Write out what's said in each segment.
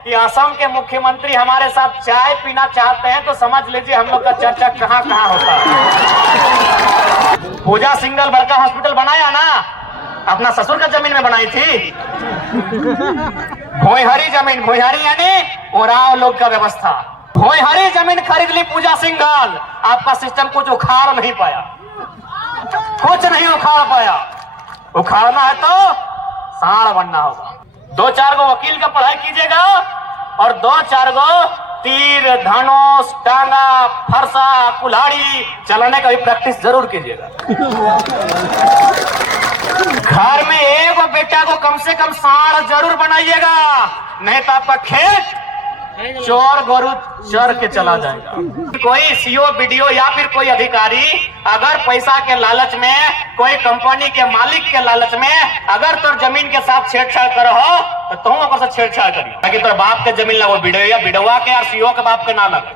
कि असम के मुख्यमंत्री हमारे साथ चाय पीना चाहते हैं तो समझ लीजिए हम लोग का चर्चा कहाँ कहाँ होता है। पूजा सिंगल बड़का हॉस्पिटल बनाया ना, अपना ससुर का जमीन में बनाई थी। भोईहरी जमीन, भोईहरी यानी उराव लोग का व्यवस्था। भोईहरी जमीन खरीद ली पूजा सिंगल, आपका सिस्टम कुछ उखाड़ नहीं पाया, कुछ नहीं उखाड़ पाया। उखाड़ना है तो साड़ बनना होगा। 2-4 गो वकील का पढ़ाई कीजिएगा और 2-4 गो तीर, धनुष, टांगा, फरसा, कुल्हाड़ी चलाने का भी प्रैक्टिस जरूर कीजिएगा। घर में एक बेटा को कम से कम साड़ जरूर बनाइएगा, नहीं तो आपका खेत चोर गोरू चर के चला जाएगा। कोई सीओ बीडीओ या फिर कोई अधिकारी अगर पैसा के लालच में, कोई कंपनी के मालिक के लालच में अगर तोर जमीन के साथ छेड़छाड़ करो तो तुम ऊपर से छेड़छाड़ करिए, ताकि तोर बाप के जमीन लगो, बीडीओ या बीडवा के और सीओ के बाप के ना लगे।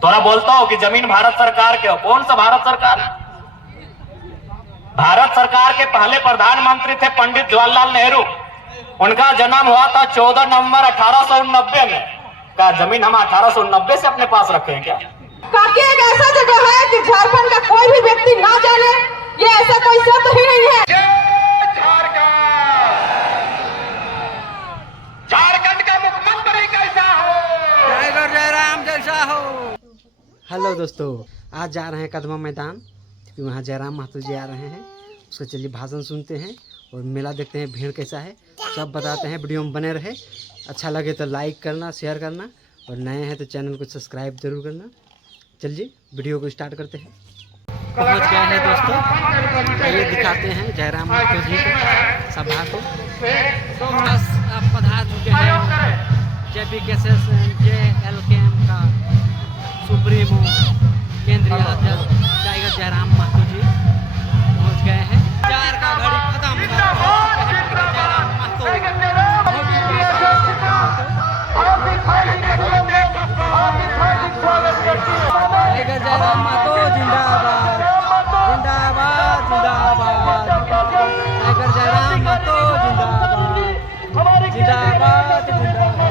तोरा बोलता हो कि जमीन भारत सरकार के हो, कौन सा भारत सरकार? भारत सरकार के पहले प्रधानमंत्री थे पंडित जवाहरलाल नेहरू। उनका जन्म हुआ था 14 नवंबर 1890 में। क्या जमीन हम 1890 से अपने पास रखे हैं क्या? काकी एक ऐसा जगह है कि झारखंड का कोई भी व्यक्ति ना जाने, ये ऐसा कोई शब्द ही नहीं है। झारखंड का मुख्यमंत्री कैसा हो? टाइगर जयराम जैसा हो। हेलो दोस्तों, आज जा रहे हैं कदमा मैदान, क्योंकि वहाँ जयराम महतो जी आ रहे हैं। उसका चलिए भाषण सुनते हैं और मेला देखते हैं, भीड़ कैसा है सब बताते हैं। वीडियो में बने रहे, अच्छा लगे तो लाइक करना, शेयर करना और नए हैं तो चैनल को सब्सक्राइब जरूर करना। चलिए वीडियो को स्टार्ट करते हैं। पहुंच गए हैं दोस्तों, ये दिखाते हैं जयराम महतो जी की सभा को। बस आप पधार चुके हैं JPKSS JLKM का सुप्रीमो केंद्रीय अध्यक्ष टाइगर जयराम महतो जी पहुंच गए हैं। 4 का घड़ी खत्म, जयराम महतो टाइगर जयराम महतो जिंदाबाद जिंदाबाद जिंदाबाद। टाइगर जयराम महतो जिंदाबाद जिंदाबाद जिंदाबाद।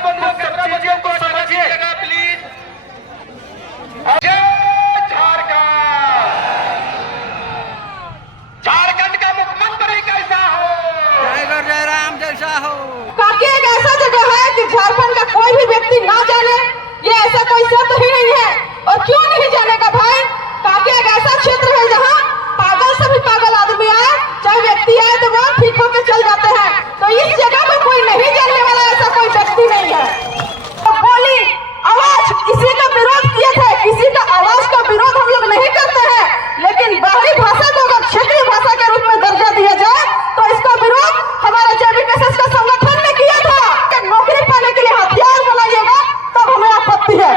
बंधुओं के सब चीजों को समझिएगा प्लीज। झारखंड का मुख्यमंत्री कैसा हो? टाइगर जयराम जैसा हो। काकी एक ऐसा जगह है कि झारखंड का कोई भी व्यक्ति ना जाने, ये ऐसा कोई शब्द ही नहीं है। और क्यों नहीं जानेगा भाई? काकी एक ऐसा क्षेत्र है जहाँ पागल से भी पागल आदमी आए, चाहे व्यक्ति आए तो वो ठीक होकर चल जाते हैं। तो इस जगह में कोई नहीं जानने वाला ऐसा कोई व्यक्ति नहीं है। तो बोली आवाज किसी का विरोध किए थे, किसी का आवाज का विरोध हम लोग नहीं करते हैं, लेकिन बाहरी भाषा को अगर क्षेत्रीय भाषा के रूप में दर्जा दिया जाए तो इसका विरोध हमारा जेबीकेएसएस का संगठन ने किया था कि नौकरी पाने के लिए हथियार बनाइएगा तब हमें आपत्ति है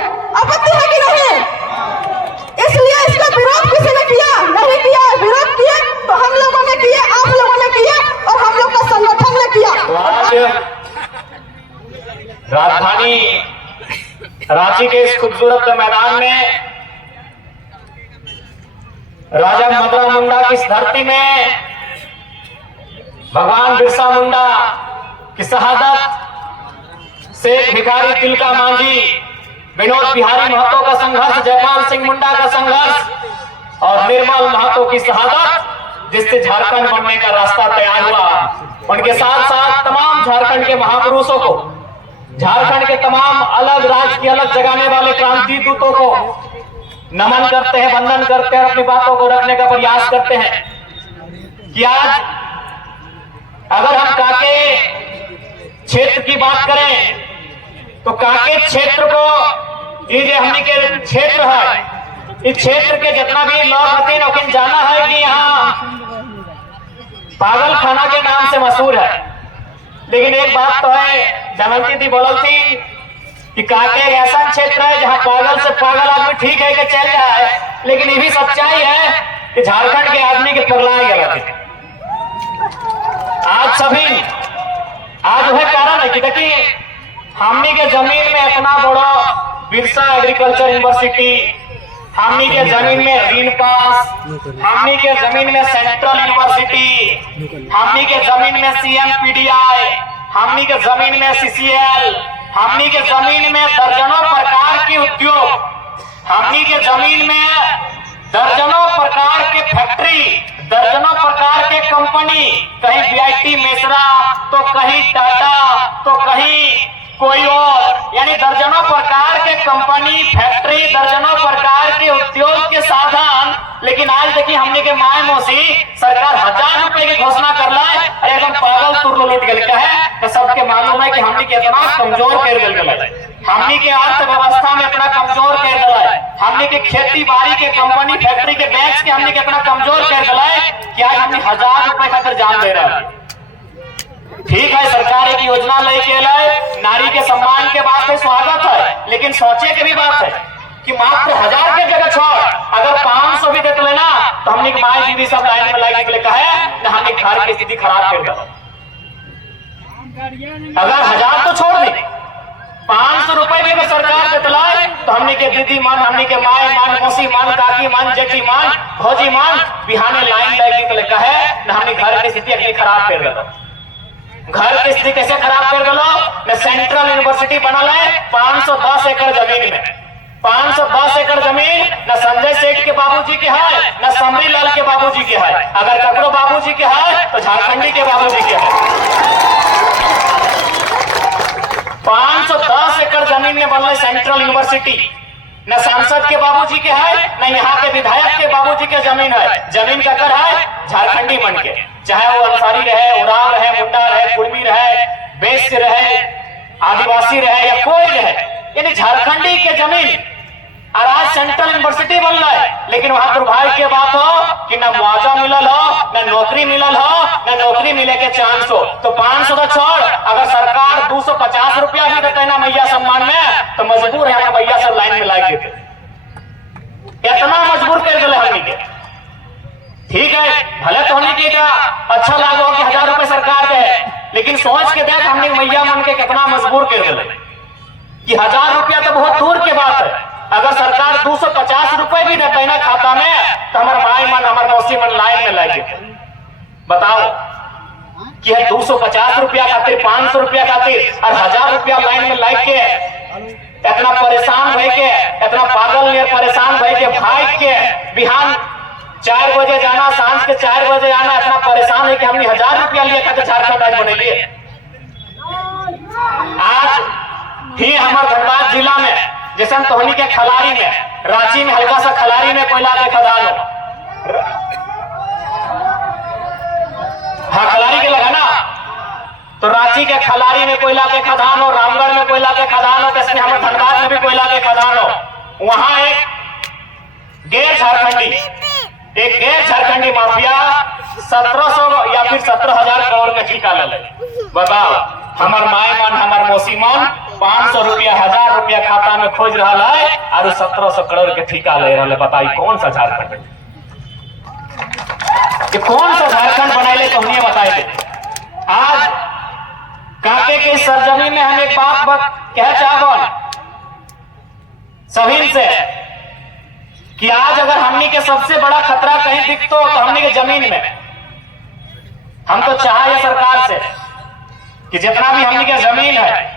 कि नहीं? इसलिए इसका विरोध किसी ने किया नहीं किया? विरोध किए तो हम लोगों ने किए, आप लोगों ने किए और हम लोग का संगठन ने किया। राजधानी रांची के इस खूबसूरत मैदान में राजा मदरा मुंडा की इस धरती में भगवान बिरसा मुंडा की शहादत, शेख भिखारी तिलका मांझी, विनोद बिहारी महतो का संघर्ष, जयपाल सिंह मुंडा का संघर्ष और निर्मल महतो की शहादत, जिससे झारखंड बनने का रास्ता तैयार हुआ। उनके साथ साथ तमाम झारखंड के महापुरुषों को, झारखंड के तमाम अलग राज्य की अलग जगाने वाले क्रांति दूतों को नमन करते हैं, वंदन करते हैं, अपनी बातों को रखने का प्रयास करते हैं कि आज अगर हम काके क्षेत्र की बात करें तो काके क्षेत्र को, ये जो हमने के क्षेत्र है, इस क्षेत्र के जितना भी लोग होते जाना है कि यहाँ पागल खाना के नाम से मशहूर है। लेकिन एक बात तो है, दमयंती दी बोलल थी कि काके एक ऐसा क्षेत्र है जहाँ पागल से पागल आदमी ठीक है कि चल जाए, लेकिन ये भी सच्चाई है कि झारखंड के आदमी के पगलाए गए थे। आज वह कारण है कि देखिए हमनी के जमीन में इतना बड़ा बिरसा एग्रीकल्चर यूनिवर्सिटी, हमनी के जमीन में रीन पास, हमनी के जमीन में सेंट्रल यूनिवर्सिटी, हमनी के जमीन में CMPDI, हमनी के जमीन में CCL, हमनी के जमीन में दर्जनों प्रकार के उद्योग, हमनी के जमीन में दर्जनों प्रकार के फैक्ट्री, दर्जनों प्रकार के कंपनी, कहीं BIT मेसरा तो कहीं टाटा तो कहीं कोई और, यानी दर्जनों प्रकार के कंपनी, फैक्ट्री, दर्जनों प्रकार के उद्योग के साधन। लेकिन आज देखिए हमने के माय मौसी सरकार 1000 रुपए की घोषणा कर लाए, अरे एकदम पागल तुर लौट गल का है। तो सबके मालूम है कि हमने के इतना कमजोर कर गल है, हमने के अर्थव्यवस्था में इतना कमजोर कर दिला है, हमने के खेती बाड़ी के कंपनी फैक्ट्री के बेच के हमने के इतना कमजोर कर दिला है कि आज हमने 1000 रुपए खातिर जान दे रहा है। ठीक है, सरकार एक योजना लेके लाए, नारी के सम्मान के बात है, स्वागत है, लेकिन सोचे की भी बात है कि मात्र 1000 के जगह छोड़ अगर 500 भी देते लेना तो हमने माए दीदी सब लाइन में लाइक के लिए कहा है ना, हमने घर की स्थिति खराब कर दिया। अगर 1000 तो छोड़ दी, 500 रुपए भी अगर सरकार देते लाए तो हमने के दीदी मान, हमने के माए मान, मौसी मान, काकी मान, जेठी मान, भौजी मान बिहाने लाइन लाइक के लिए कहा है ना, हमने घर की स्थिति अगली खराब कर दिया। घर की स्थिति कैसे खराब कर दो? न सेंट्रल यूनिवर्सिटी बनल है 510 एकड़ जमीन में, 510 एकड़ जमीन न संजय सेठ के बाबूजी के है, न समरी लाल के बाबूजी के है। अगर ककरो बाबूजी के है तो झारखंडी के बाबूजी के है। 510 एकड़ जमीन में बनल सेंट्रल यूनिवर्सिटी, न सांसद के बाबूजी के है, न यहाँ के विधायक के बाबूजी के जमीन है। जमीन का कर है झारखंडी बन के, चाहे वो अंसारी रहे, उराव रहे, मुंडा रहे, कुर्मी रहे, वैश्य रहे, आदिवासी रहे या कोई रहे, यानी झारखंडी के जमीन। और आज सेंट्रल यूनिवर्सिटी बन रहा है, लेकिन वहां दुर्भाग्य की बात हो कि न मुआवजा मिलल हो, न नौकरी मिलल हो, न नौकरी मिले के चांस हो। तो 500 तो छोड़, अगर सरकार 250 रुपया भी देते ना मैया सम्मान में तो मजबूर है हमारे मैया सब लाइन में लाग देते, इतना मजबूर कर दिले हमनी के। ठीक है, भले तो हमने की अच्छा लागो कि 1000 रुपए सरकार दे, लेकिन सोच के देख हमने मैया मन के कितना मजबूर कर दिले कि 1000 रुपया तो बहुत दूर की बात है। अगर सरकार 250 रुपए भी देते ना खाता में तो हमारे माई मन, हमारे मौसी मन लाइन में लगे। बताओ कि 250 रुपया खातिर, 500 रुपया खातिर और 1000 रुपया रुपया लाइन में लाग के, इतना परेशान भई के, इतना पागल नियर परेशान भई के, भाग के बिहान 4 बजे जाना, सांझ के 4 बजे आना, इतना परेशान है कि हमने 1000 रुपया लिया था झारखंड आज बने लिए। आज ही हमारे धनबाद जिला में जैसे तोहनी के खलारी में, रांची में हल्का सा खलारी में कोयला के खदान हो, हाँ खलारी के लगा ना, तो रांची के खलारी में कोयला के खदान हो, रामगढ़ में कोयला के खदान हो, जैसे हमारे धनबाद में भी कोयला के खदान हो। वहां एक गैर झारखंडी माफिया 1700 या फिर 17,000 करोड़ का ठेका ले। बताओ, हमार माए मन, हमार मौसी मन 500 रुपया, 1000 रुपया खाता में खोज रहा है और 1700 करोड़ के ठेका ले रहा है। बताइए कौन सा झारखंड, कौन सा झारखंड बनाए तो हमने बताए। आज काके के सरजमी में हम एक बात कह चाहबन सभी से कि आज अगर हमनी के सबसे बड़ा खतरा कहीं दिखतो तो हमनी के जमीन में। हम तो चाहे सरकार से कि जितना भी हमनी के जमीन है,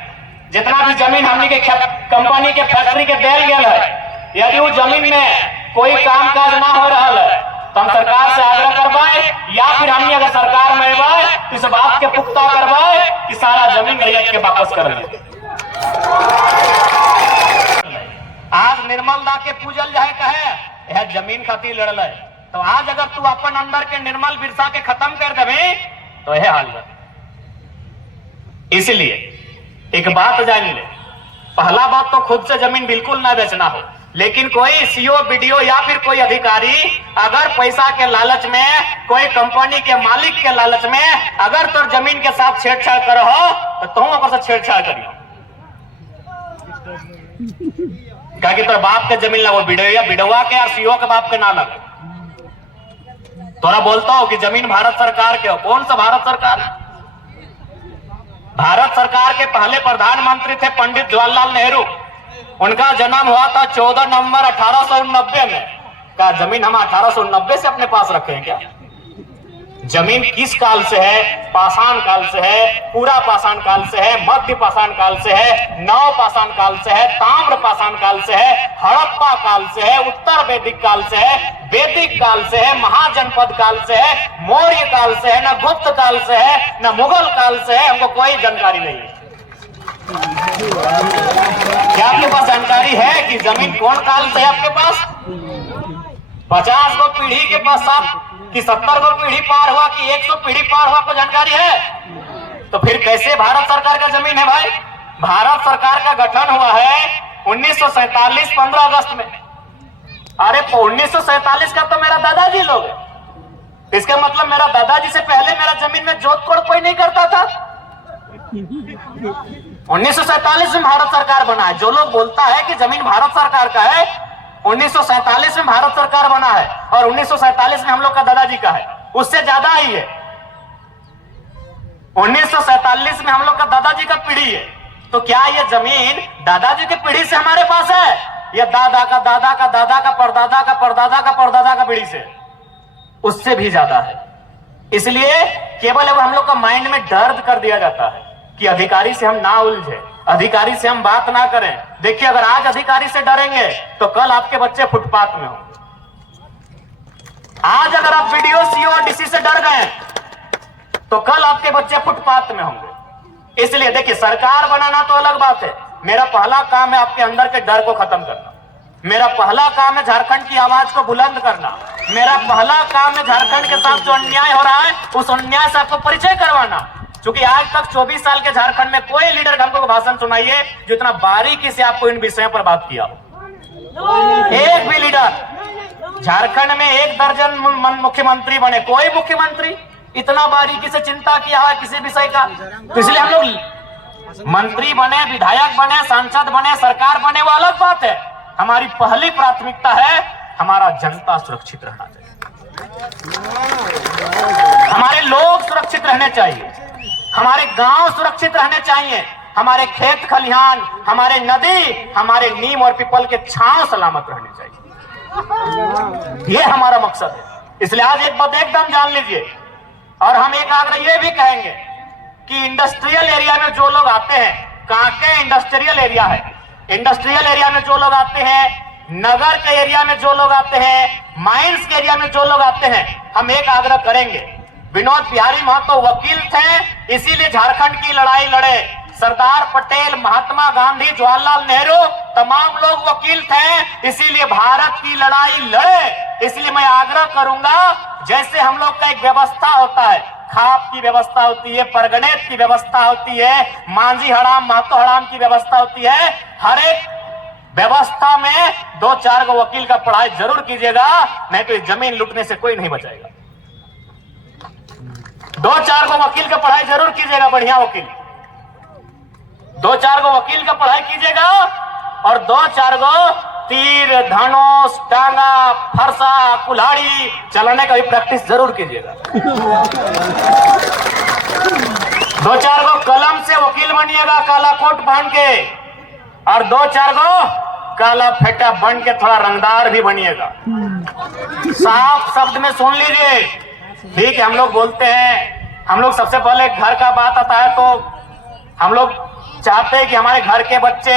जितना भी जमीन हमनी के कंपनी के फैक्ट्री के देल गया है, यदि वो जमीन में कोई काम काज ना हो रहा है तो हम सरकार से आग्रह करवाए, या फिर हमने अगर सरकार में आए तो इस बात के पुख्ता करवाए कि सारा जमीन रैयत के वापस कर ले। आज निर्मल दा के पूजल जाए कहे यह जमीन खातिर लड़ल है, तो आज अगर तू अपन अंदर के निर्मल बिरसा के खत्म कर देवे तो यह हाल है। इसलिए एक बात जान ले, पहला बात तो खुद से जमीन बिल्कुल ना बेचना हो, लेकिन कोई सीओ बीडीओ या फिर कोई अधिकारी अगर पैसा के लालच में, कोई कंपनी के मालिक के लालच में अगर तो जमीन के साथ छेड़छाड़ करो हो तो तुम ओकर से छेड़छाड़ करियो। कि तोर बाप के जमीन लगो, बिडवा के और सीओ के बाप के ना लगे। तोरा बोलता हो कि जमीन भारत सरकार के हो, कौन सा भारत सरकार? भारत सरकार के पहले प्रधानमंत्री थे पंडित जवाहरलाल नेहरू, उनका जन्म हुआ था 14 नवंबर 1890 में। क्या जमीन हम 1890 से अपने पास रखे हैं क्या? जमीन किस काल से है? पाषाण काल से है, पूरा पाषाण काल से है, मध्य पाषाण काल से है, नव पाषाण काल से है, ताम्र पाषाण काल से है, हड़प्पा काल से है, उत्तर वैदिक काल से है, वैदिक काल से है, महाजनपद काल से है, मौर्य काल से है, न गुप्त काल से है, न मुगल काल से है। हमको कोई जानकारी नहीं है। क्या आपके पास जानकारी है कि जमीन कौन काल से है आपके पास? 50 गो पीढ़ी के पश्चात कि 70 गो पीढ़ी पार हुआ कि 100 पीढ़ी पार हुआ? आपको जानकारी है? तो फिर कैसे भारत सरकार का जमीन है भाई? भारत सरकार का गठन हुआ है 1947 15 अगस्त में। अरे 1947 का तो मेरा दादाजी लोग है, इसका मतलब मेरा दादाजी से पहले मेरा जमीन में जोत कोड़ कोई नहीं करता था। 1947 में भारत सरकार बना है। जो लोग बोलता है कि जमीन भारत सरकार का है, 1947 में भारत सरकार बना है और 1947 में हम लोग का दादाजी का है, उससे ज्यादा ही है। 1947 में हम लोग का दादाजी का पीढ़ी है, तो क्या ये जमीन दादाजी की पीढ़ी से हमारे पास है या दादा का दादा का दादा का परदादा का परदादा का परदादा का पीढ़ी से? उससे भी ज्यादा है। इसलिए केवल अब हम लोग का माइंड में दर्द कर दिया जाता है कि अधिकारी से हम ना उलझे, अधिकारी से हम बात ना करें। देखिए, अगर आज अधिकारी से डरेंगे तो कल आपके बच्चे फुटपाथ में होंगे। आज अगर आप वीडियो सीओ डीसी से डर गए तो कल आपके बच्चे फुटपाथ में होंगे। इसलिए देखिए, सरकार बनाना तो अलग बात है। मेरा पहला काम है आपके अंदर के डर को खत्म करना। मेरा पहला काम है झारखंड की आवाज को बुलंद करना। मेरा पहला काम है झारखंड के साथ जो अन्याय हो रहा है उस अन्याय से आपको परिचय करवाना। क्योंकि आज तक 24 साल के झारखंड में कोई लीडर हमको भाषण सुनाइए जो इतना बारीकी से आपको इन विषयों पर बात किया हो। एक भी लीडर झारखंड में 1 दर्जन मुख्यमंत्री बने, कोई मुख्यमंत्री इतना बारीकी से चिंता किया है किसी विषय का? तो इसलिए हम लोग मंत्री बने, विधायक बने, सांसद बने, सरकार बने, वो अलग बात है। हमारी पहली प्राथमिकता है हमारा जनता सुरक्षित रहना चाहिए, हमारे लोग सुरक्षित रहने चाहिए, हमारे गांव सुरक्षित रहने चाहिए, हमारे खेत खलिहान, हमारे नदी, हमारे नीम और पीपल के छांव सलामत रहने चाहिए। ये हमारा मकसद है। इसलिए आज एक बात एकदम जान लीजिए, और हम एक आग्रह ये भी कहेंगे कि इंडस्ट्रियल एरिया में जो लोग आते हैं कांके इंडस्ट्रियल एरिया है। इंडस्ट्रियल एरिया में जो लोग आते हैं, नगर के एरिया में जो लोग आते हैं, माइंस के एरिया में जो लोग आते हैं, हम एक आग्रह करेंगे। विनोद बिहारी महतो वकील थे, इसीलिए झारखंड की लड़ाई लड़े। सरदार पटेल, महात्मा गांधी, जवाहरलाल नेहरू, तमाम लोग वकील थे, इसीलिए भारत की लड़ाई लड़े। इसलिए मैं आग्रह करूंगा, जैसे हम लोग का एक व्यवस्था होता है, खाप की व्यवस्था होती है, परगनेत की व्यवस्था होती है, मांझी हड़ाम, महतो हड़ाम की व्यवस्था होती है, हर एक व्यवस्था में 2-4 गो वकील का पढ़ाई जरूर कीजिएगा, नहीं तो इस जमीन लूटने से कोई नहीं बचाएगा। 2-4 गो वकील का पढ़ाई जरूर कीजिएगा, बढ़िया वकील। 2-4 गो वकील का पढ़ाई कीजिएगा और 2-4 गो तीर, धनुष, टांगा, फरसा, कुल्हाड़ी चलाने का भी प्रैक्टिस जरूर कीजिएगा। 2-4 गो कलम से वकील बनिएगा, काला कोट पहन के, और 2-4 गो काला फेटा बन के थोड़ा रंगदार भी बनिएगा। साफ शब्द में सुन लीजिए। ठीक है, हम लोग बोलते हैं, हम लोग सबसे पहले घर का बात आता है तो हम लोग चाहते हैं कि हमारे घर के बच्चे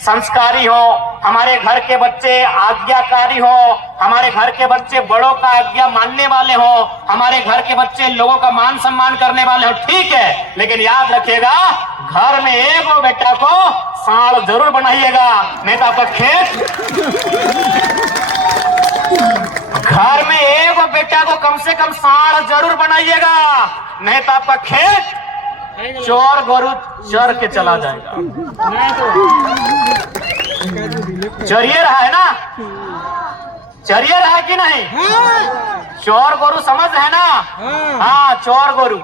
संस्कारी हो, हमारे घर के बच्चे आज्ञाकारी हो, हमारे घर के बच्चे बड़ों का आज्ञा मानने वाले हो, हमारे घर के बच्चे लोगों का मान सम्मान करने वाले हो। ठीक है, लेकिन याद रखिएगा, घर में एक वो बेटा को साड़ जरूर बनाइएगा, नहीं तो आपका खेत। घर में एक वो बेटा को कम से कम साड़ जरूर बनाइएगा, नहीं तो आपका खेत चोर गोरू चर के चला जाएगा। चरिए रहा है ना, चरिए रहा है कि नहीं? चोर गोरू समझ है ना? हाँ, चोर गोरू।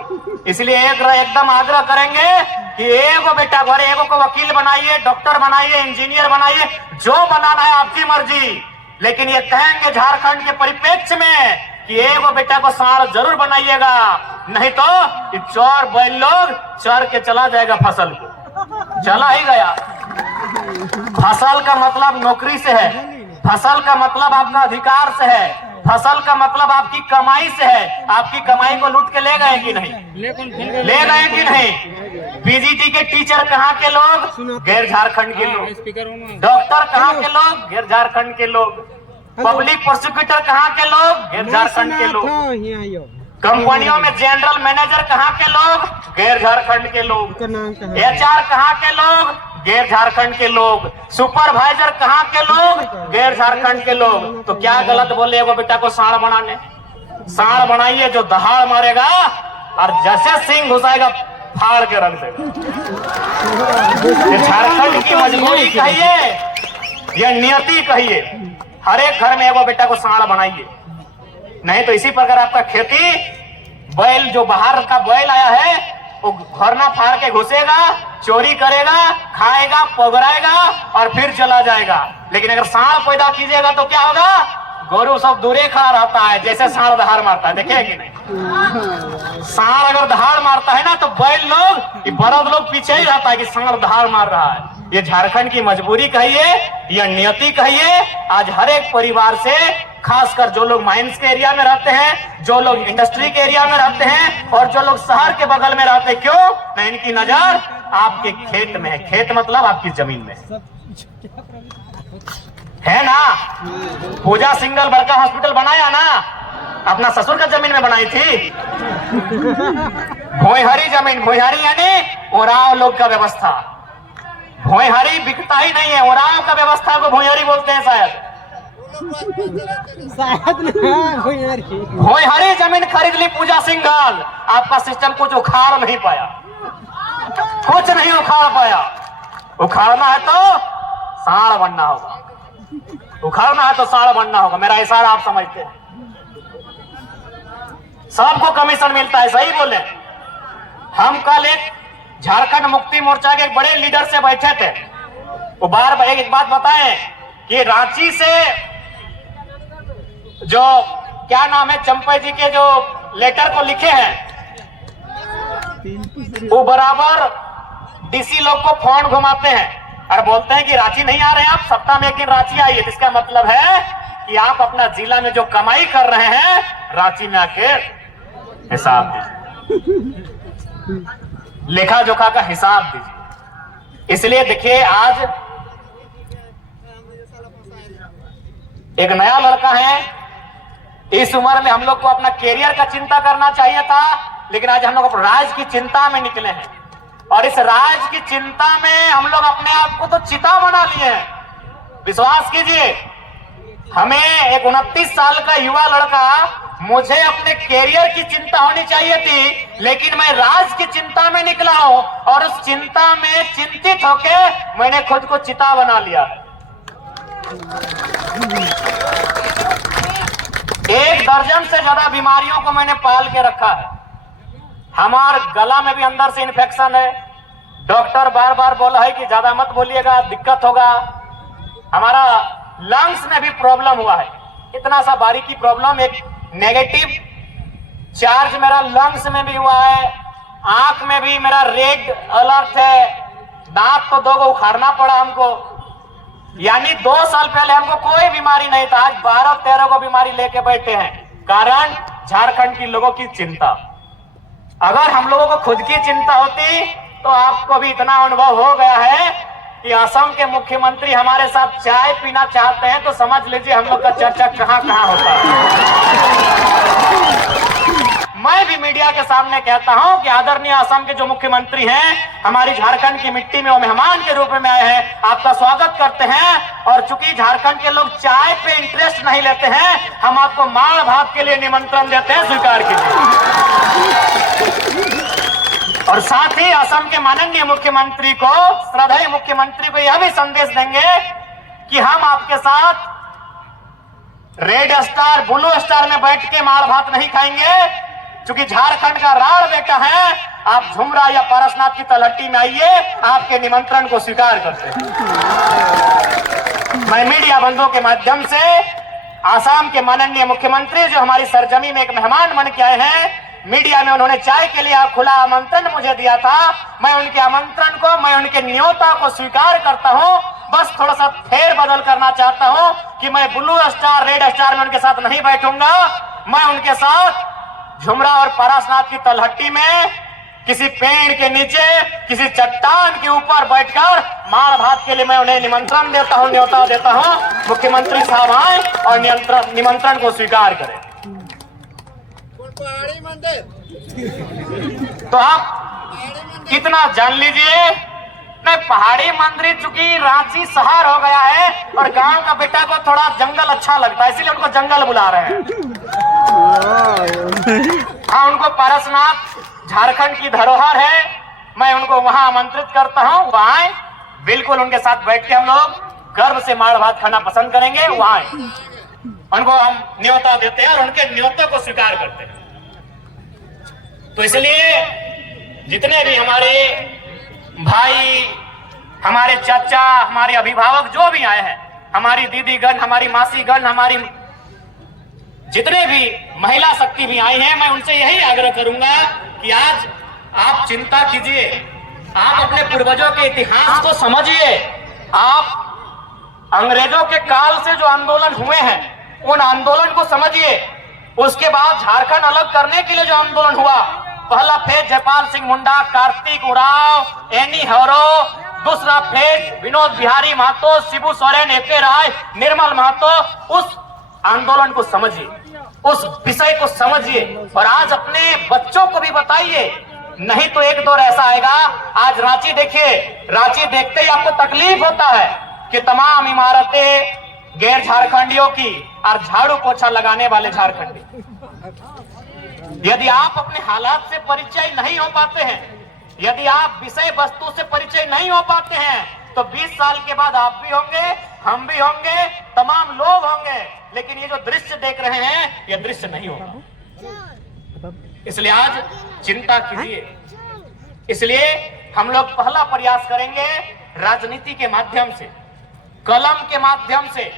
इसलिए एकदम आग्रह करेंगे कि एगो बेटा घर, एगो को वकील बनाइए, डॉक्टर बनाइए, इंजीनियर बनाइए, जो बनाना है आपकी मर्जी। लेकिन ये कहेंगे झारखंड के परिप्रेक्ष्य में कि एगो बेटा को साड़ जरूर बनाइएगा, नहीं तो चोर बैल लोग चर के चला जाएगा फसल को। चला ही गया। फसल का मतलब नौकरी से है, फसल का मतलब आपका अधिकार से है, फसल का मतलब आपकी कमाई से है। आपकी कमाई को लूट के ले गए कि नहीं? ले गए कि नहीं? पीजीटी के टीचर कहाँ के लोग? गैर झारखंड के लोग। डॉक्टर कहाँ के लोग? गैर झारखंड के लोग। पब्लिक प्रोसिक्यूटर कहाँ के लोग? गैर झारखंड के लोग। कंपनियों में जनरल मैनेजर कहाँ के लोग? गैर झारखंड के लोग। HR कहाँ के लोग? गैर झारखंड के लोग। सुपरवाइजर कहाँ के लोग? गैर झारखंड के लोग। तो क्या गलत बोले वो बेटा को साड़ बनाने? साड़ बनाइए जो दहाड़ मारेगा और जैसे सिंह घुसाएगा फाड़ के रख देगा। झारखंड की मजबूरी कहिए या नियति कहिए, हर एक घर में वो बेटा को साड़ बनाइए, नहीं तो इसी प्रकार आपका खेती, बैल जो बाहर का बैल आया है वो घरना फाड़ के घुसेगा, चोरी करेगा, खाएगा, पोगराएगा और फिर चला जाएगा। लेकिन अगर सांड पैदा कीजिएगा तो क्या होगा? गोरू सब दूरे खड़ा रहता है, जैसे सांड दहाड़ मारता है, देखे कि नहीं? सांड अगर दहाड़ मारता है ना तो बैल लोग, बरद लोग पीछे ही रहता है कि सांड दहाड़ मार रहा है। ये झारखंड की मजबूरी कहिए या नियति कहिए, आज हर एक परिवार से, खासकर जो लोग माइंस के एरिया में रहते हैं, जो लोग इंडस्ट्री के एरिया में रहते हैं और जो लोग शहर के बगल में रहते हैं, क्यों ना इनकी नजर आपके खेत में है। खेत मतलब आपकी जमीन में है ना। पूजा सिंगल बड़का हॉस्पिटल बनाया ना, अपना ससुर का जमीन में बनाई थी। भोईहरी जमीन, भोईहरी यानी ओराव लोग का व्यवस्था। भोईहरी बिकता ही नहीं है, ओराव का व्यवस्था को भोईहरी बोलते हैं शायद। भोईहरी जमीन खरीद ली पूजा सिंघल, आपका सिस्टम कुछ उखाड़ नहीं पाया, कुछ नहीं उखाड़ पाया। उखाड़ना है तो साड़ बनना होगा, उखाड़ना है तो साड़ बनना होगा। मेरा इशारा आप समझते हैं। सबको कमीशन मिलता है, सही बोले। हम कल एक झारखंड मुक्ति मोर्चा के एक बड़े लीडर से बैठे थे, वो बार बार एक बात बताएं कि रांची से जो क्या नाम है चंपई जी के जो लेटर को लिखे हैं, वो बराबर डीसी लोग को फोन घुमाते हैं और बोलते हैं कि रांची नहीं आ रहे हैं आप, सप्ताह में एक दिन रांची आइए। इसका मतलब है कि आप अपना जिला में जो कमाई कर रहे हैं रांची में आके हिसाब दीजिए, लेखा जोखा का हिसाब दीजिए। इसलिए देखिए, आज एक नया लड़का है, इस उम्र में हम लोग को अपना कैरियर का चिंता करना चाहिए था, लेकिन आज हम लोग राज की चिंता में निकले हैं। और इस राज की चिंता में हम लोग अपने आप को तो चिता बना लिए हैं। विश्वास कीजिए, हमें एक 29 साल का युवा लड़का, मुझे अपने कैरियर की चिंता होनी चाहिए थी, लेकिन मैं राज की चिंता में निकला हूं और उस चिंता में चिंतित होके मैंने खुद को चिता बना लिया। एक दर्जन से ज्यादा बीमारियों को मैंने पाल के रखा है। हमारे गला में भी अंदर से इन्फेक्शन है। डॉक्टर बार बार बोला है कि ज्यादा मत बोलिएगा, दिक्कत होगा। हमारा लंग्स में भी प्रॉब्लम हुआ है, इतना सा बारीकी प्रॉब्लम, एक नेगेटिव चार्ज मेरा लंग्स में भी हुआ है। आंख में भी मेरा रेड अलर्ट है। दांत तो 2 उखाड़ना पड़ा हमको। यानी 2 साल पहले हमको कोई बीमारी नहीं था, आज 12-13 को बीमारी लेके बैठे हैं। कारण झारखंड के लोगों की चिंता। अगर हम लोगों को खुद की चिंता होती तो आपको भी इतना अनुभव हो गया है कि असम के मुख्यमंत्री हमारे साथ चाय पीना चाहते हैं तो समझ लीजिए हम लोग का चर्चा कहां कहां होता है। मैं भी मीडिया के सामने कहता हूं कि आदरणीय असम के जो मुख्यमंत्री हैं, हमारी झारखंड की मिट्टी में वो मेहमान के रूप में आए हैं, आपका स्वागत करते हैं। और चूंकि झारखंड के लोग चाय पे इंटरेस्ट नहीं लेते हैं, हम आपको माड़ भात के लिए निमंत्रण देते हैं, स्वीकार कीजिए। और साथ ही असम के माननीय मुख्यमंत्री को, श्रद्धेय मुख्यमंत्री को यह भी संदेश देंगे कि हम आपके साथ रेड स्टार, ब्लू स्टार में बैठ के माड़ भात नहीं खाएंगे। क्योंकि झारखंड का राड़ बेटा है, आप झुमरा या पारसनाथ की तलहटी में आइए, आपके निमंत्रण को स्वीकार करते हैं। मैं मीडिया बंधुओं के माध्यम से आसाम के माननीय मुख्यमंत्री जो हमारी सरजमी में एक मेहमान बन के आए हैं, मीडिया में उन्होंने चाय के लिए खुला आमंत्रण मुझे दिया था, मैं उनके आमंत्रण को, मैं उनके न्योता को स्वीकार करता हूं। बस थोड़ा सा फेर बदल करना चाहता हूं कि मैं ब्लू स्टार, रेड स्टार में उनके साथ नहीं बैठूंगा। मैं उनके साथ झुमरा और पारसनाथ की तलहटी में किसी पेड़ के नीचे, किसी चट्टान के ऊपर बैठकर माड़ भात के लिए मैं उन्हें निमंत्रण देता हूं, न्योता देता हूं। मुख्यमंत्री साहब आए और निमंत्रण को स्वीकार करें। तो आप इतना जान लीजिए, नहीं, पहाड़ी मंदिर चूंकि रांची शहर हो गया है और गांव का बेटा को थोड़ा जंगल अच्छा लगता है, इसीलिए उनको जंगल बुला रहे हैं। हाँ, उनको पारसनाथ झारखंड की धरोहर है, मैं उनको वहां आमंत्रित करता हूं, वहां आए। बिल्कुल उनके साथ बैठ के हम लोग गर्व से माड़ भात खाना पसंद करेंगे, वहां आए। उनको हम न्योता देते हैं और उनके न्योता को स्वीकार करते हैं। तो इसलिए जितने भी हमारे भाई, हमारे चाचा, हमारे अभिभावक जो भी आए हैं, हमारी दीदीगण, हमारी मासीगण, हमारी जितने भी महिला शक्ति भी आई हैं, मैं उनसे यही आग्रह करूंगा कि आज आप चिंता कीजिए, आप अपने पूर्वजों के इतिहास को समझिए। आप अंग्रेजों के काल से जो आंदोलन हुए हैं, उन आंदोलन को समझिए। उसके बाद झारखंड अलग करने के लिए जो आंदोलन हुआ, पहला फेज जयपाल सिंह मुंडा, कार्तिक उरांव, एनी हरो, दूसरा फेज विनोद बिहारी महतो, शिबू सोरेन, एके राय, निर्मल महतो। उस आंदोलन को समझिए, उस विषय को समझिए और आज अपने बच्चों को भी बताइए। नहीं तो एक दौर ऐसा आएगा, आज रांची देखिए, रांची देखते ही आपको तकलीफ होता है कि तमाम इमारतें गैर झारखंडियों की और झाड़ू पोछा लगाने वाले झारखंडी। यदि आप अपने हालात से परिचय नहीं हो पाते हैं, यदि आप विषय वस्तु से परिचय नहीं हो पाते हैं, तो 20 साल के बाद आप भी होंगे, हम भी होंगे, तमाम लोग होंगे, लेकिन ये जो दृश्य देख रहे हैं, ये दृश्य नहीं होगा। इसलिए आज चिंता कीजिए। इसलिए हम लोग पहला प्रयास करेंगे राजनीति के माध्यम से, कलम के माध्यम से,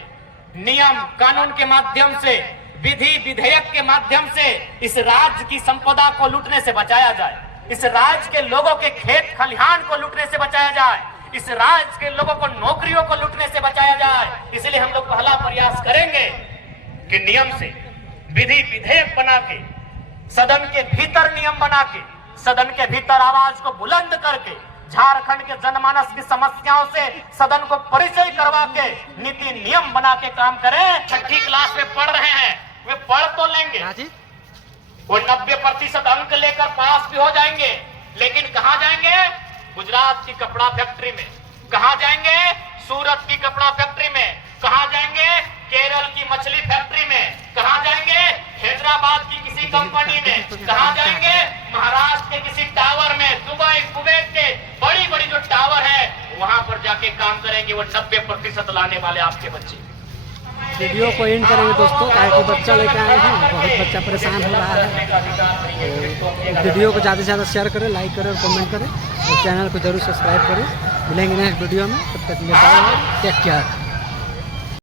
नियम कानून के माध्यम से, विधि विधेयक के माध्यम से इस राज्य की संपदा को लूटने से बचाया जाए, इस राज्य के लोगों के खेत खलिहान को लूटने से बचाया जाए, इस राज्य के लोगों को नौकरियों को लूटने से बचाया जाए। इसलिए हम लोग पहला प्रयास करेंगे कि नियम से, विधि विधेयक बना के, सदन के भीतर नियम बना के, सदन के भीतर आवाज को बुलंद करके झारखंड के जनमानस की समस्याओं से सदन को परिचय करवा के नीति नियम बना के काम करें। छठी क्लास में पढ़ रहे हैं, वे पढ़ तो लेंगे, वो 90% अंक लेकर पास भी हो जाएंगे, लेकिन कहाँ जाएंगे? गुजरात की कपड़ा फैक्ट्री में, कहाँ जाएंगे? सूरत की कपड़ा फैक्ट्री में, कहाँ जाएंगे? केरल की मछली फैक्ट्री में, कहाँ जाएंगे? हैदराबाद की किसी कंपनी में, कहाँ जाएंगे? महाराष्ट्र के किसी टावर में, दुबई कुवैत के बड़ी बड़ी जो टावर है वहां पर जाके काम करेंगे। वो 90% लाने वाले आपके बच्चे। वीडियो को एंड करेंगे दोस्तों, ताकि बच्चा लेकर आए हैं, बहुत बच्चा परेशान हो रहा है। तो वीडियो को ज़्यादा से ज़्यादा शेयर करें, लाइक करें और कमेंट करें, और चैनल को जरूर सब्सक्राइब करें। मिलेंगे नेक्स्ट वीडियो में, तब तक टेक केयर।